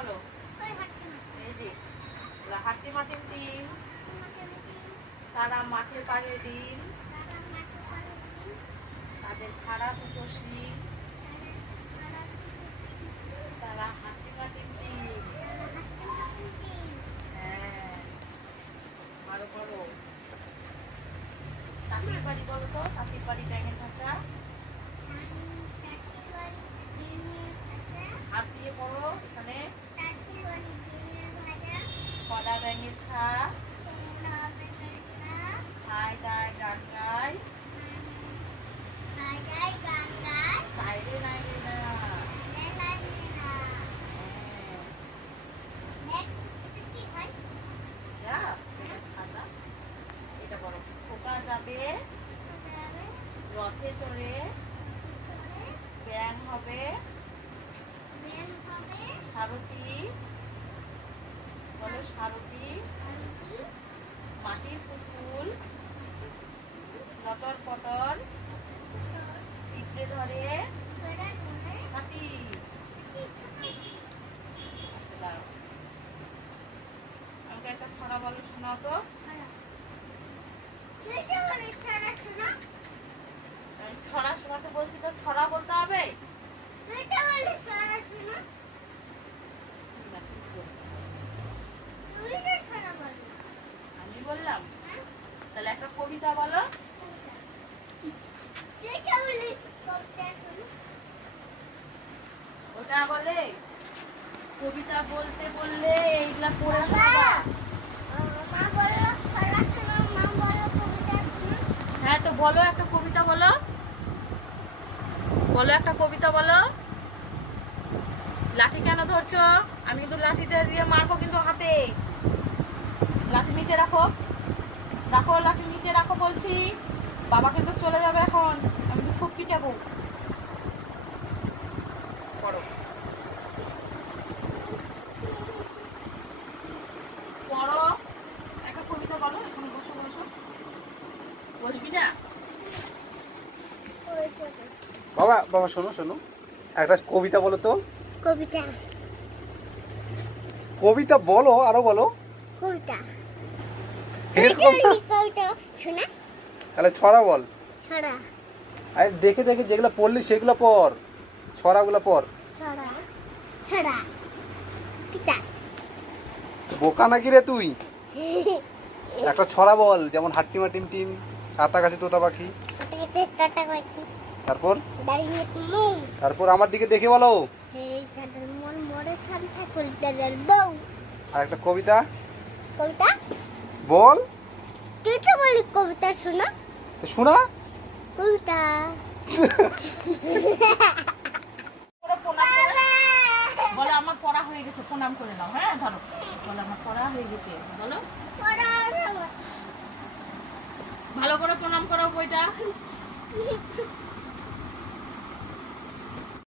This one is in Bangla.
বলো এই যে হাট্টি মাটির ডিম, তারা মাঠে পাড়ে ডিম, তাদের খারাপ উপসী, তারা হাট্টি মাটির ডিম। হ্যাঁ আরো বলো তাঁতির বাড়ি বলো তো, তাঁতির বাড়ি ব্যাঙের ভাষা। হাত দিয়ে পড়ো এখানে। কলা ব্যাঙের ছা, খায় দায় গান গায়, তাইরে নাইরে না। এটা বলো খোকা যাবে রথে চড়ে, ব্যাং হবে সারথি, বলো সারথি, মাটির পুতুল লটর পটর পিঁপড়ে ধরে ছাতি। আমাকে একটা ছড়া বলো, শোনাও তো। ছড়া শোনাতে বলছি তো, ছড়া বলতে হবে। আমি বললাম তাহলে একটা কবিতা বলো। ওটা বলে কবিতা বলতে বললে এইগুলা পড়ে শোনাবা। হ্যাঁ তো বলো একটা কবিতা বলো, বলো একটা কবিতা বলো। লাঠি কেন ধরছো? আমি কিন্তু লাঠিতে দিয়ে মারবো কিন্তু হাতে। লাঠি নিচে রাখো, রাখো লাঠি নিচে রাখো বলছি। বাবা কিন্তু চলে যাবে এখন, আমি তো খুব পিটাবো। পড়ো পড়ো একটা কবিতা বলো। এখন বসো বসো, বসবি না? বাবা বাবা শোনো শোনো, একটা কবিতা বলো তো। কবিতা কবিতা বলো, আরো বলো কবিতা কবিতা। শোনা তাহলে ছড়া বল। ছড়া আরে দেখে দেখে যেগুলো পড়লি সেগুলো পড়, ছড়াগুলো পড়। ছড়া ছড়া পিতা বোকা নাকি রে তুই? একটা ছড়া বল, যেমন হাট্টিমা টিম টিম, সাতা গাছে তোতা পাখি। টাটা কইছি তারপর দাঁড়িয়ে মুং তারপর আমার দিকে দেখে বলো। এই দাদার মন মরে শান্তা করে দাদার বউ। আর একটা কবিতা কবিতা বল। তুই তো বলি কবিতা শোনা। শোনা কবিতা বলো আমার পড়া হয়ে গেছে, প্রণাম করে নাও। হ্যাঁ ধরো বলো আমার পড়া হয়ে গেছে, বলো ভালো করে প্রণাম করো বইটা।